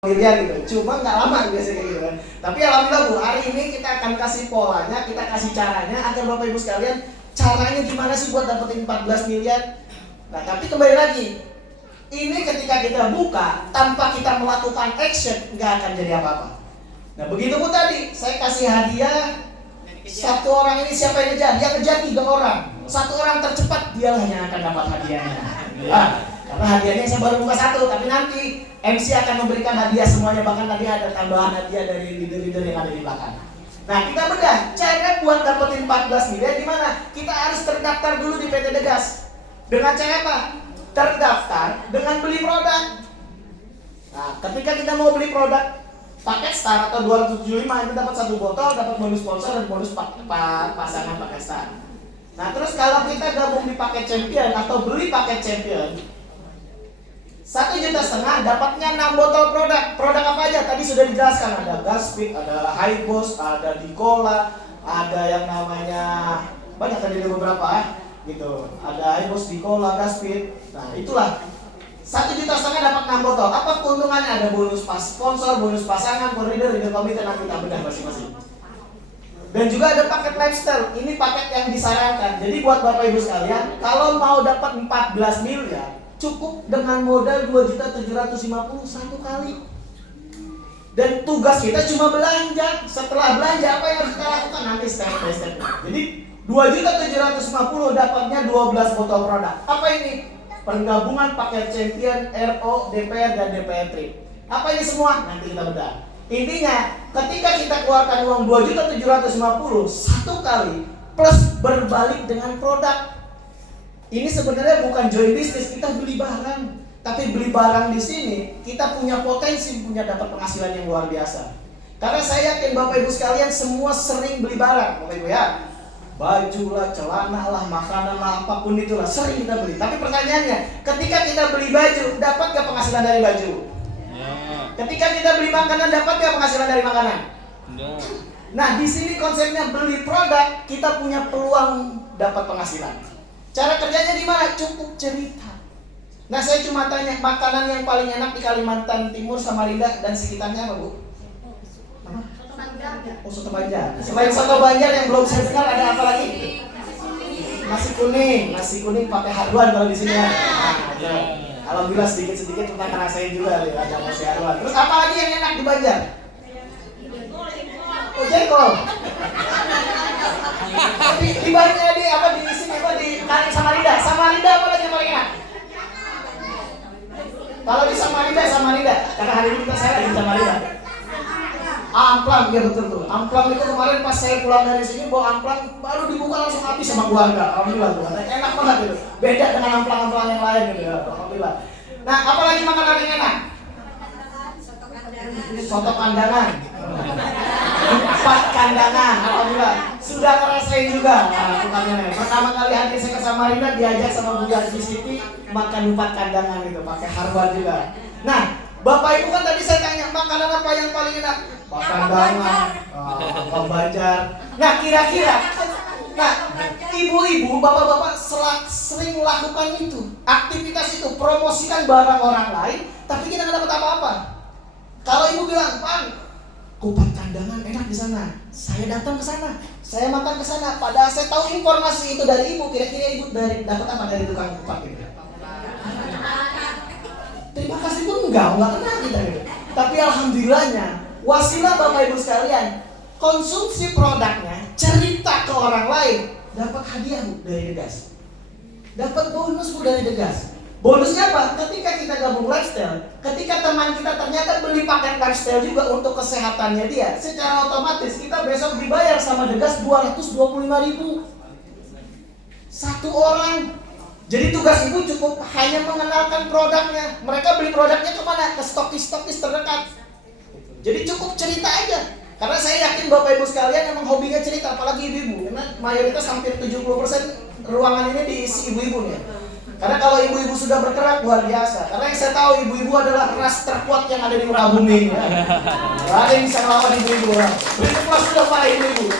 miliar gitu, cuma nggak lama biasanya kayak gitu kan. Tapi alhamdulillah Bu, hari ini kita akan kasih polanya, kita kasih caranya agar Bapak Ibu sekalian, caranya gimana sih buat dapetin 14 miliar. Nah tapi kembali lagi, ini ketika kita buka tanpa kita melakukan action nggak akan jadi apa-apa. Nah begitu Bu tadi, saya kasih hadiah satu orang ini, siapa yang ngejar? Dia ngejar 3 orang, satu orang tercepat dialah yang akan dapat hadiahnya. Karena hadiahnya saya baru buka 1, tapi nanti MC akan memberikan hadiah semuanya, bahkan tadi ada tambahan hadiah dari leader-leader yang ada di belakang. Nah kita bedah, cara buat dapetin 14 miliar gimana? Kita harus terdaftar dulu di PT Degas. Dengan cara apa? Terdaftar dengan beli produk. Nah ketika kita mau beli produk paket star atau 275 itu dapat 1 botol, dapat bonus sponsor dan bonus pasangan paket star. Nah terus kalau kita gabung di paket champion atau beli paket champion, 1,5 juta dapatnya 6 botol produk. Produk apa aja? Tadi sudah dijelaskan, ada Gaspit, ada Hibos, ada Dicola, ada yang namanya banyak tadi beberapa gitu. Ada Hibos, Dicola, Gaspit. Nah itulah 1,5 juta dapat 6 botol. Apa keuntungannya? Ada bonus sponsor, bonus pasangan, koridor, leader komite, nanti kita bedah masing-masing. Dan juga ada paket lifestyle. Ini paket yang disarankan. Jadi buat Bapak Ibu sekalian, kalau mau dapat 14 miliar, cukup dengan modal 2.750 satu kali. Dan tugas kita cuma belanja. Setelah belanja apa yang harus kita lakukan? Nanti step by step. Jadi 2.750 dapatnya 12 botol produk. Apa ini? Penggabungan paket champion, RO, DPR dan DPR Trip. Apa ini semua? Nanti kita bedah. Intinya, ketika kita keluarkan uang 2.750 satu kali plus berbalik dengan produk. Ini sebenarnya bukan join bisnis, kita beli barang. Tapi beli barang di sini, kita punya potensi, punya dapat penghasilan yang luar biasa. Karena saya yakin Bapak Ibu sekalian semua sering beli barang, Bapak Ibu ya. Baju lah, celana lah, makanan lah, apapun itulah, sering kita beli. Tapi pertanyaannya, ketika kita beli baju, dapat gak penghasilan dari baju? Ketika kita beli makanan, dapat gak penghasilan dari makanan? Nah, di sini konsepnya beli produk, kita punya peluang dapat penghasilan. Cara kerjanya di mana? Cukup cerita. Nah, saya cuma tanya, makanan yang paling enak di Kalimantan Timur, Samarinda dan sekitarnya apa, Bu? Apa? Oh, soto Banjar. Selain soto Banjar yang belum saya dengar, ada apa lagi? Nasi kuning. Nasi kuning pakai haluan kalau di sini ya. Nah, alhamdulillah sedikit-sedikit kita ngerasain juga nih, ada nasi haluan. Terus apa lagi yang enak di Banjar? Oh, jengkol. Di Banjar di apa di sini apa di Samarinda. Samarinda apa lagi yang paling enak? Kalau di Samarinda, karena hari ini kita saya lagi di Samarinda. Amplang, iya betul tuh. Amplang itu kemarin pas saya pulang dari sini bawa amplang baru dibuka langsung habis sama keluarga. Alhamdulillah tuh, enak banget itu. Beda dengan amplang-amplang yang lain gitu ya. Alhamdulillah. Nah, apa lagi makanan yang enak? Soto kandangan. 4 kandangan, alhamdulillah. Sudah ngerasain juga. Nah, pertama kali hadir saya ke Samarinda diajak sama Bu Yasmi Siti makan 4 kandangan gitu, pakai haruan juga. Nah, Bapak Ibu kan tadi saya tanya makanan apa yang paling enak? Kandangan, Banjar. Nah, kira-kira ibu-ibu, bapak-bapak sering melakukan itu, aktivitas itu, promosikan barang orang lain, tapi kita nggak dapat apa-apa. Kalau ibu bilang, Pak, kupat kandangan enak di sana, saya datang ke sana, saya makan ke sana, padahal saya tahu informasi itu dari ibu, kira-kira ibu dapat apa dari tukang kupat gitu? Terima kasih pun enggak kenal kita gitu. Tapi alhamdulillahnya, wasilah Bapak Ibu sekalian, konsumsi produknya, cerita ke orang lain, dapat hadiah Bu dari Degas. Dapat bonus Bu dari Degas. Bonusnya apa? Ketika kita gabung lifestyle, ketika teman kita ternyata beli paket lifestyle juga untuk kesehatannya dia, secara otomatis kita besok dibayar sama Degas 225.000 satu orang. Jadi tugas ibu cukup hanya mengenalkan produknya. Mereka beli produknya kemana? Ke stokis-stokis terdekat. Jadi cukup cerita aja. Karena saya yakin Bapak Ibu sekalian memang hobinya cerita, apalagi ibu-ibu. Karena mayoritas hampir 70% ruangan ini diisi ibu-ibu nih. Karena kalau ibu-ibu sudah bergerak luar biasa. Karena yang saya tahu ibu-ibu adalah ras terkuat yang ada di muka bumi. Ada yang bisa melawan ibu-ibu. Berikut kelas sudah para ibu-ibu.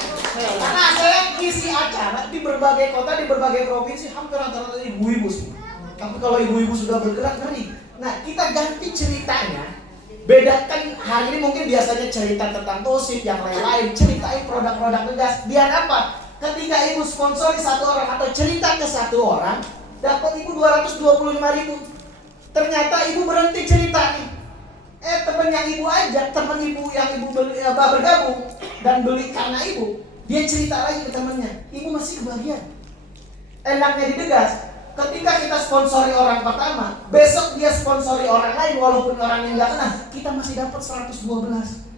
Karena saya isi acara di berbagai kota, di berbagai provinsi, hampir rata-rata ibu-ibu semua. Tapi kalau ibu-ibu sudah bergerak, ngeri. Nah, kita ganti ceritanya Bedakan hari ini mungkin biasanya cerita tentang gosip, yang lain-lain, ceritain produk-produk Degas. Biar apa? Ketika ibu sponsori satu orang atau cerita ke satu orang, dapat ibu 225.000. Ternyata ibu berhenti cerita nih. Temen yang ibu ajak, temen ibu yang ibu bergabung dan beli karena ibu, dia cerita lagi ke temennya, ibu masih kebahagiaan. Enaknya di Degas, ketika kita sponsori orang pertama, besok dia sponsori orang lain walaupun orang yang nggak kenal, kita masih dapat 112.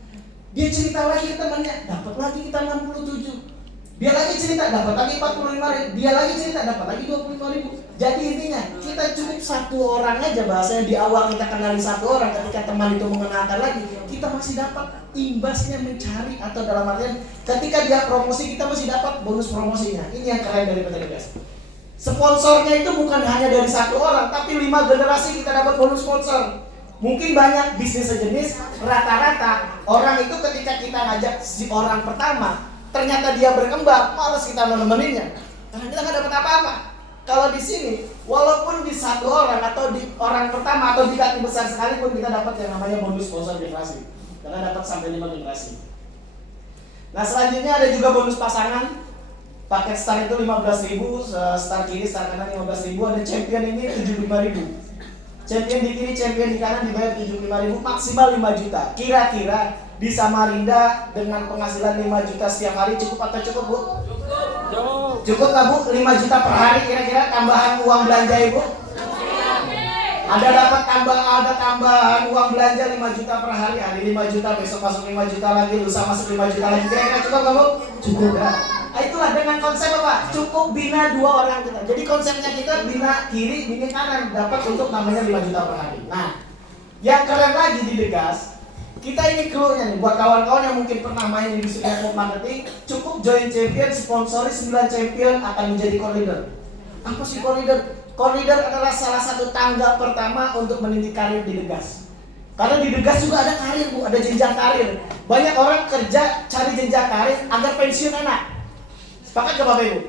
Dia cerita lagi ke temannya, dapat lagi kita 67. Dia lagi cerita, dapat lagi 45.000. Dia lagi cerita, dapat lagi 25.000. Jadi intinya, kita cukup satu orang aja, bahasanya di awal kita kenali satu orang, ketika teman itu mengenalkan lagi, kita masih dapat imbasnya mencari, atau dalam artian ketika dia promosi, kita masih dapat bonus promosinya. Ini yang keren dari PT Degas. Sponsornya itu bukan hanya dari satu orang, tapi 5 generasi kita dapat bonus sponsor. Mungkin banyak bisnis sejenis, rata-rata orang itu ketika kita ngajak si orang pertama, ternyata dia berkembang, malas kita menemeninnya karena kita nggak dapat apa-apa. Kalau di sini, walaupun di satu orang atau di orang pertama atau di kaki besar sekalipun, kita dapat yang namanya bonus sponsor generasi, karena dapat sampai 5 generasi. Nah, selanjutnya ada juga bonus pasangan. Paket start itu 15.000, start kiri, start kanan 15.000. Ada champion ini 75.000. Champion di kiri, champion di kanan dibayar 75.000, maksimal 5 juta. Kira-kira di Samarinda dengan penghasilan 5 juta setiap hari cukup atau cukup, Bu? Cukup nggak, Bu? 5 juta per hari kira-kira tambahan uang belanja Ibu? Ada tambahan uang belanja 5 juta per hari. Hari 5 juta, besok masuk 5 juta lagi, lusa masuk 5 juta lagi. Kira-kira cukup nggak, Bu? Cukup ya. Itulah dengan konsep apa? Cukup bina 2 orang kita. Jadi konsepnya kita bina kiri, bina kanan, dapat untuk namanya 5 juta per hari. Nah, yang keren lagi di Degas, kita ini clue-nya nih buat kawan-kawan yang mungkin pernah main di industri network marketing, cukup join champion, sponsori 9 champion akan menjadi core leader. Apa sih core leader? Core leader adalah salah satu tangga pertama untuk meniti karir di Degas. Karena di Degas juga ada karir, Bu, ada jenjang karir. Banyak orang kerja cari jenjang karir agar pensiun enak. Sepakat ke Bapak Ibu?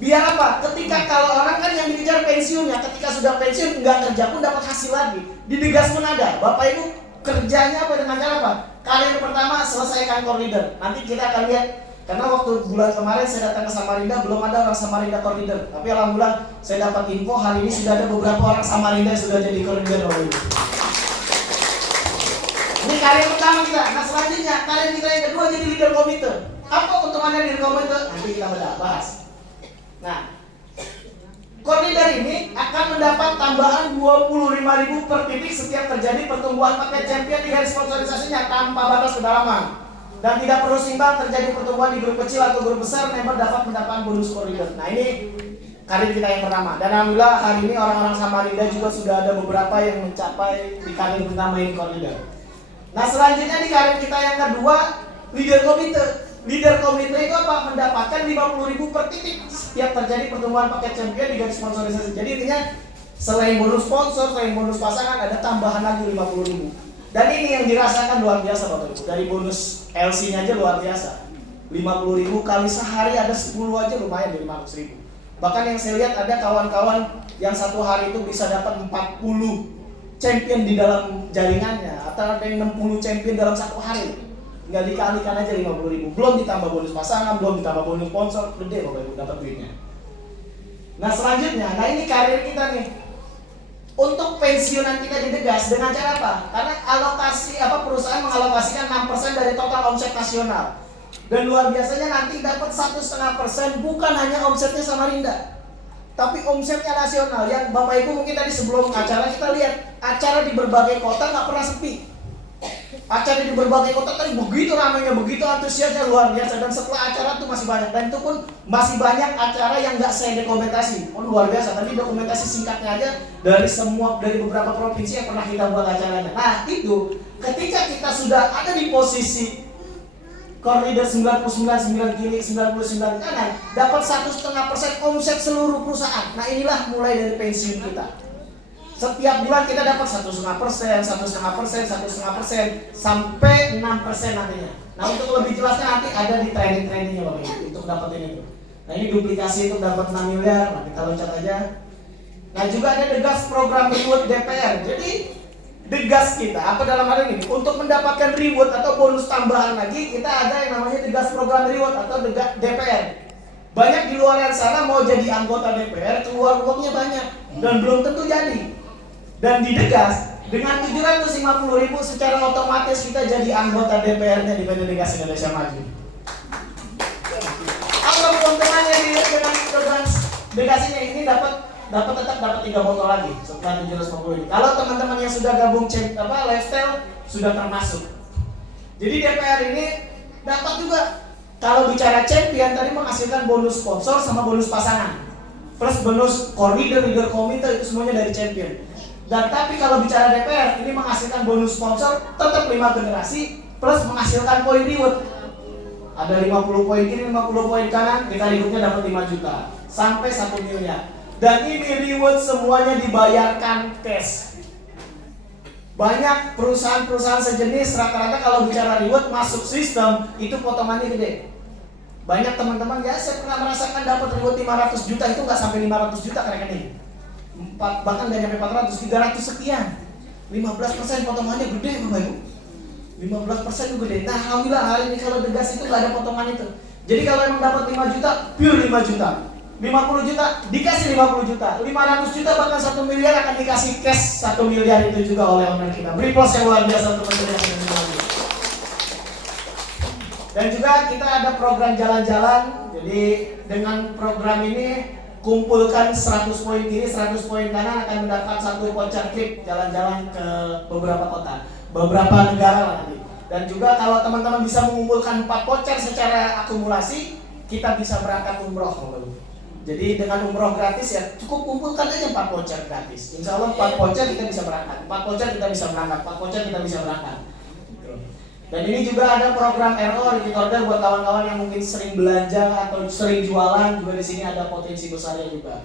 Biar apa? Ketika kalau orang kan yang dikejar pensiunnya, ketika sudah pensiun nggak kerja pun dapat hasil lagi. Di Degas pun ada. Bapak Ibu kerjanya apa dengan cara apa? Karir pertama selesaikan core leader. Nanti kita akan lihat. Karena waktu bulan kemarin saya datang ke Samarinda, belum ada orang Samarinda core leader. Tapi alhamdulillah saya dapat info hari ini sudah ada beberapa orang Samarinda yang sudah jadi core leader. Ini karir pertama kita. Nah, selanjutnya karir kita yang kedua jadi leader komite. Apa keuntungannya leader komite? Nanti kita bahas. Nah, core leader ini akan mendapat tambahan 25.000 per titik setiap terjadi pertumbuhan paket champion di garis sponsorisasinya tanpa batas kedalaman. Dan tidak perlu seimbang terjadi pertumbuhan di grup kecil atau grup besar, member dapat mendapatkan bonus core leader. Nah, ini karir kita yang pertama. Dan alhamdulillah hari ini orang-orang Samarinda juga sudah ada beberapa yang mencapai di karir pertama ini core leader. Nah, selanjutnya di karir kita yang kedua, leader komite. Leader komite itu apa? Mendapatkan 50.000 per titik setiap terjadi pertumbuhan paket champion di garis sponsorisasi. Jadi intinya selain bonus sponsor, selain bonus pasangan, ada tambahan lagi 50.000. Dan ini yang dirasakan luar biasa Bapak Ibu. Dari bonus LC-nya aja luar biasa. 50.000 kali sehari ada 10 aja lumayan dari 500.000. Bahkan yang saya lihat ada kawan-kawan yang satu hari itu bisa dapat 40 champion di dalam jaringannya, atau ada yang 60 champion dalam satu hari. Nggak dikalikan aja 50.000. Belum ditambah bonus pasangan, belum ditambah bonus sponsor, gede Bapak Ibu dapat duitnya. Nah, selanjutnya, ini karir kita nih. Untuk pensiunan kita di Degas dengan cara apa? Karena alokasi perusahaan mengalokasikan 6% dari total omset nasional. Dan luar biasanya nanti dapat 1,5% bukan hanya omsetnya Samarinda, tapi omsetnya nasional. Yang Bapak Ibu mungkin tadi sebelum acara kita lihat acara di berbagai kota nggak pernah sepi. Acara di berbagai kota tadi begitu ramainya, begitu antusiasnya luar biasa. Dan setelah acara itu masih banyak, dan itu pun masih banyak acara yang nggak saya dokumentasi. Luar biasa. Tadi dokumentasi singkatnya aja dari beberapa provinsi yang pernah kita buat acaranya. Nah, itu ketika kita sudah ada di posisi core leader 99 kiri, 99 kanan, dapat 1,5% omset seluruh perusahaan. Nah, inilah mulai dari pensiun kita. Setiap bulan kita dapat 1,5%, 1,5%, sampai 6% nantinya. Nah, untuk lebih jelasnya nanti ada di training-trainingnya Bapak Ibu untuk dapetin itu. Nah, ini duplikasi untuk dapat 6 miliar. Nah, kita loncat aja. Nah, juga ada Degas program reward DPR. Jadi Degas kita, apa dalam hal ini? Untuk mendapatkan reward atau bonus tambahan lagi, kita ada yang namanya Degas Program Reward atau DPR. Banyak di luar sana mau jadi anggota DPR, keluar uangnya banyak dan belum tentu jadi. Dan di Degas, dengan 750.000 secara otomatis kita jadi anggota DPR-nya di PT Degas Indonesia Maju. Kalau teman-temannya dengan program Degas ini tetap dapat 3 botol lagi setelah 750 ini. Kalau teman-teman yang sudah gabung lifestyle sudah termasuk. Jadi DPR ini dapat juga. Kalau bicara champion tadi menghasilkan bonus sponsor sama bonus pasangan, plus bonus core leader komite itu semuanya dari champion. Dan tapi kalau bicara DPR ini menghasilkan bonus sponsor tetap 5 generasi plus menghasilkan poin reward. Ada 50 poin kiri, 50 poin kanan, dikali rewardnya dapat 5 juta sampai 1 miliar. Dan ini reward semuanya dibayarkan cash. Banyak perusahaan-perusahaan sejenis rata-rata kalau bicara reward masuk sistem itu potongannya gede. Banyak teman-teman, ya saya pernah merasakan dapat reward 500 juta itu nggak sampai 500 juta ke rekening. Bahkan nggak nyampe 400, 300 sekian. 15% potongannya gede Bapak Ibu. 15% itu gede. Nah alhamdulillah hari ini kalau Degas itu nggak ada potongan itu. Jadi kalau emang dapat 5 juta, pure 5 juta. 50 juta, dikasih 50 juta. 500 juta bahkan 1 miliar akan dikasih cash 1 miliar itu juga oleh owner kita. Beri plus yang luar biasa untuk menteri yang ada lagi. Dan juga kita ada program jalan-jalan. Jadi dengan program ini kumpulkan 100 poin kiri, 100 poin kanan akan mendapat 1 voucher trip jalan-jalan ke beberapa kota, beberapa negara lah nanti. Dan juga kalau teman-teman bisa mengumpulkan 4 voucher secara akumulasi, kita bisa berangkat umroh. Jadi dengan umroh gratis ya cukup kumpulkan aja 4 voucher gratis. Insya Allah 4 voucher kita bisa berangkat, 4 voucher kita bisa berangkat, 4 voucher kita bisa berangkat. Dan ini juga ada program RO repeat order buat kawan-kawan yang mungkin sering belanja atau sering jualan, juga di sini ada potensi besarnya juga.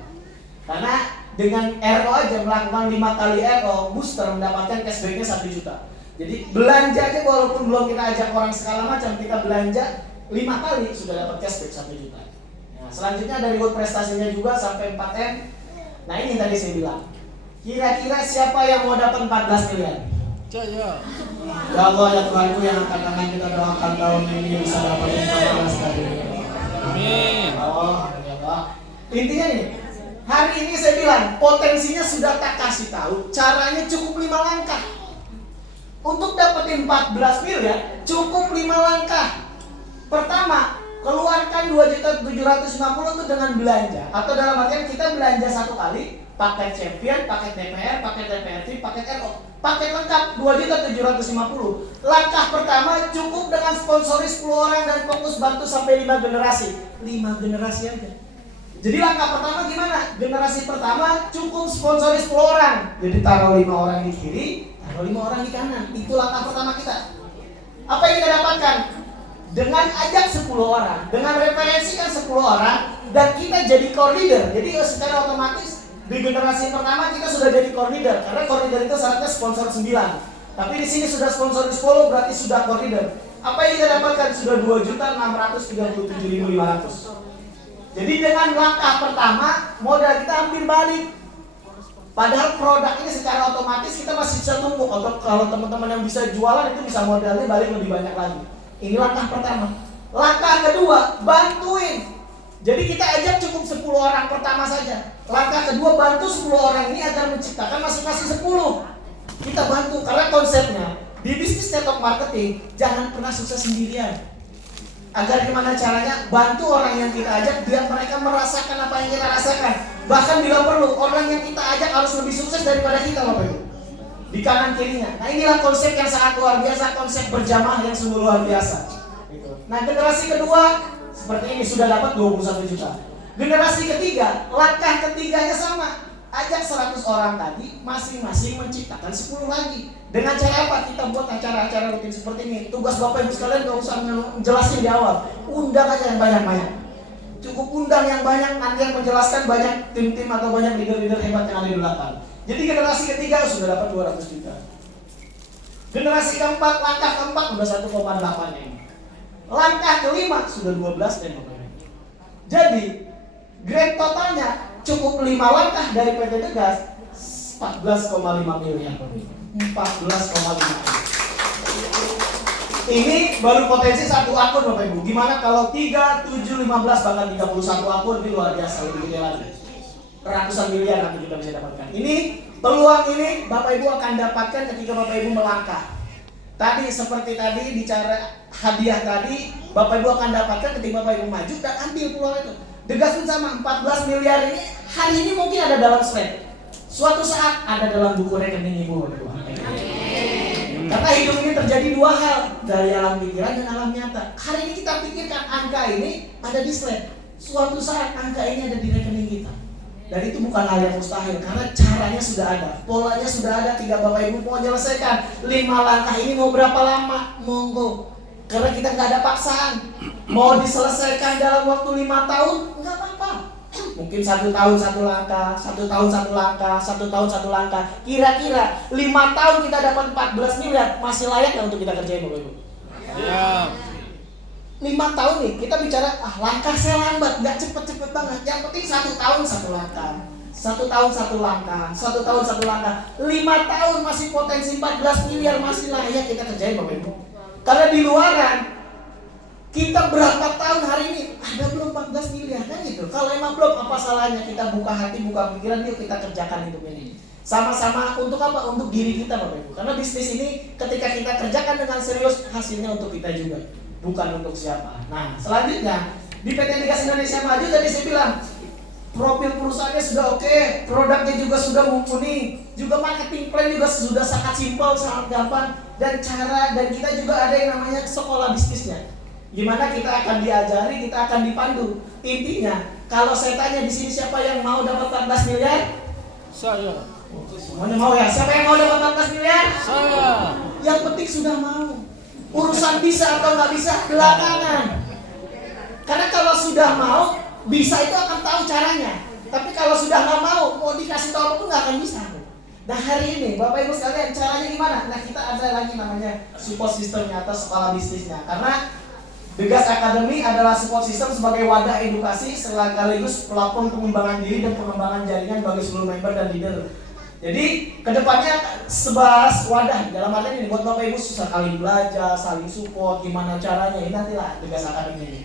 Karena dengan RO aja melakukan 5 kali RO booster mendapatkan cashbacknya 1 juta. Jadi belanja aja walaupun belum kita ajak orang segala macam, kita belanja 5 kali sudah dapat cashback 1 juta. Nah, selanjutnya ada reward prestasinya juga sampai 4M. Nah ini tadi saya bilang. Kira-kira siapa yang mau dapat 14 miliar? Ya Allah ya Tuhanku yang akan tangan kita doakan tahun ini bisa dapat 14 kali. Amin. Oh, ya Allah. Intinya ini, hari ini saya bilang potensinya sudah tak kasih tahu, caranya cukup 5 langkah. Untuk dapetin 14 miliar cukup 5 langkah. Pertama, keluarkan 2.750 itu dengan belanja. Atau dalam artian kita belanja 1 kali, paket champion, paket DPR, paket DPRT, paket RO. Paket lengkap 2.750. Langkah pertama cukup dengan sponsori 10 orang dan fokus bantu sampai 5 generasi. 5 generasi aja. Jadi langkah pertama gimana? Generasi pertama cukup sponsori 10 orang. Jadi taruh 5 orang di kiri, taruh 5 orang di kanan. Itu langkah pertama kita. Apa yang kita dapatkan? Dengan ajak 10 orang, dengan referensikan 10 orang, dan kita jadi core leader. Jadi secara otomatis di generasi pertama kita sudah jadi core leader, karena core leader itu syaratnya sponsor 9. Tapi di sini sudah sponsor 10 berarti sudah core leader. Apa yang kita dapatkan? Sudah 2.637.500. Jadi dengan langkah pertama modal kita ambil balik. Padahal produk ini secara otomatis kita masih bisa tumbuh. Kalau teman-teman yang bisa jualan itu bisa modalnya balik lebih banyak lagi. Ini langkah pertama. Langkah kedua, bantuin. Jadi kita ajak cukup 10 orang pertama saja. Langkah kedua, bantu 10 orang ini agar menciptakan masing-masing 10. Kita bantu, karena konsepnya di bisnis network marketing jangan pernah sukses sendirian. Agar gimana caranya bantu orang yang kita ajak biar mereka merasakan apa yang kita rasakan. Bahkan bila perlu orang yang kita ajak harus lebih sukses daripada kita, Bapak Ibu. Di kanan kirinya. Nah inilah konsep yang sangat luar biasa, konsep berjamaah yang sungguh luar biasa. Nah generasi kedua seperti ini sudah dapat 21 juta. Generasi ketiga, langkah ketiganya sama. Ajak 100 orang tadi, masing-masing menciptakan 10 lagi. Dengan cara apa? Kita buat acara-acara rutin seperti ini. Tugas Bapak Ibu sekalian gak usah menjelaskan di awal. Undang aja yang banyak-banyak. Cukup undang yang banyak, nanti yang menjelaskan banyak tim-tim atau banyak leader-leader hebat yang ada di belakang. Jadi generasi ketiga sudah dapat 200 juta. Generasi keempat, langkah keempat udah 1,8 M. Langkah kelima sudah 12 M. Jadi grand totalnya cukup 5 langkah dari PT Degas 14,5 miliar. 14,5. Ini baru potensi satu akun Bapak Ibu. Gimana kalau 3, 7, 15 bahkan 31 akun, ini luar biasa, lebih gede lagi. Ratusan miliar nanti kita bisa dapatkan. Ini peluang ini Bapak Ibu akan dapatkan ketika Bapak Ibu melangkah. Tadi seperti tadi bicara hadiah tadi, Bapak Ibu akan dapatkan ketika Bapak Ibu maju dan ambil peluang itu. Degas pun sama, 14 miliar ini hari ini mungkin ada dalam slide. Suatu saat ada dalam buku rekening Ibu Bapak Ibu. Karena hidup ini terjadi dua hal, dari alam pikiran dan alam nyata. Hari ini kita pikirkan angka ini ada di slide. Suatu saat angka ini ada di rekening kita. Dan itu bukan hal yang mustahil, karena caranya sudah ada, polanya sudah ada. Tiga Bapak Ibu mau menyelesaikan 5 langkah ini mau berapa lama? Monggo. Karena kita nggak ada paksaan. Mau diselesaikan dalam waktu 5 tahun, nggak apa-apa. Mungkin 1 tahun 1 langkah, 1 tahun 1 langkah, 1 tahun 1 langkah. Kira-kira 5 tahun kita dapat 14 miliar, masih layak nggak untuk kita kerjain Bapak Ibu? Siap. 5 tahun nih, kita bicara langkah saya lambat, nggak cepet-cepet banget. Yang penting 1 tahun 1 langkah, 1 tahun 1 langkah, 1 tahun 1 langkah. 5 tahun masih potensi 14 miliar, masih layak kita kerjain Bapak Ibu. Karena di luaran kita berapa tahun hari ini ada belum 14 miliar kan gitu. Kalau emang belum, apa salahnya kita buka hati, buka pikiran, yuk kita kerjakan hidup ini. Sama-sama untuk apa? Untuk diri kita Bapak Ibu. Karena bisnis ini ketika kita kerjakan dengan serius, hasilnya untuk kita juga, bukan untuk siapa. Nah, selanjutnya di PT Migas Indonesia Maju tadi saya bilang profil perusahaannya sudah oke, produknya juga sudah mumpuni, juga marketing plan juga sudah sangat simpel, sangat gampang, dan kita juga ada yang namanya sekolah bisnisnya. Gimana kita akan diajari, kita akan dipandu. Intinya, kalau saya tanya di sini siapa yang mau dapat 14 miliar? Saya. Semuanya mau ya? Siapa yang mau dapat 14 miliar? Saya. Yang penting sudah mau. Urusan bisa atau nggak bisa belakangan. Karena kalau sudah mau, bisa itu akan tahu caranya. Tapi kalau sudah nggak mau dikasih tahu apapun nggak akan bisa. Nah hari ini Bapak Ibu sekalian, caranya gimana? Nah kita ada lagi namanya support systemnya atau sekolah bisnisnya. Karena Degas Academy adalah support system sebagai wadah edukasi sekaligus platform pengembangan diri dan pengembangan jaringan bagi seluruh member dan leader. Jadi kedepannya sebahas wadah dalam artian ini buat Bapak Ibu susah kali belajar, saling support, gimana caranya, ini nantilah Degas Academy ini.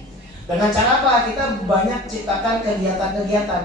Dengan cara apa? Kita banyak ciptakan kegiatan-kegiatan.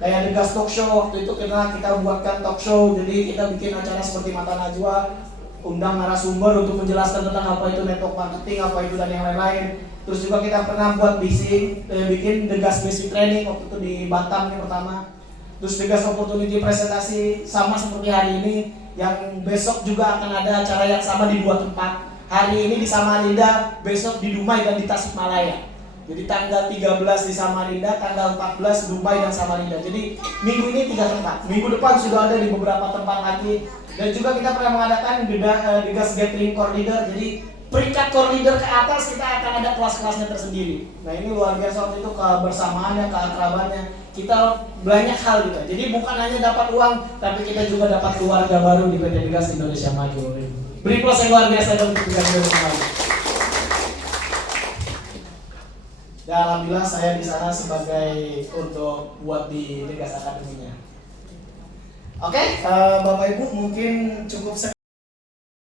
Kayak Degas Talk Show, waktu itu kita buatkan talk show, jadi kita bikin acara seperti Mata Najwa, undang narasumber untuk menjelaskan tentang apa itu network marketing, apa itu dan yang lain-lain. Terus juga kita pernah buat bikin Degas Basic Training waktu itu di Batam yang pertama. Terus Degas Opportunity presentasi sama seperti hari ini, yang besok juga akan ada acara yang sama di 2 tempat. Hari ini di Samarinda, besok di Dumai dan di Tasikmalaya. Jadi tanggal 13 di Samarinda, tanggal 14 Dumai dan Samarinda. Jadi minggu ini 3 tempat. Minggu depan sudah ada di beberapa tempat lagi. Dan juga kita pernah mengadakan Degas Gathering Core Leader. Jadi peringkat core leader ke atas kita akan ada kelas-kelasnya tersendiri. Nah ini luar biasa waktu itu kebersamaannya, keakrabannya. Kita banyak hal gitu. Jadi bukan hanya dapat uang, tapi kita juga dapat keluarga baru di PT Degas Indonesia Maju. Beri plus yang luar biasa untuk Degas Indonesia Maju. Dan alhamdulillah saya di sana sebagai untuk buat di Degas Academy-nya. Oke, Bapak Ibu mungkin cukup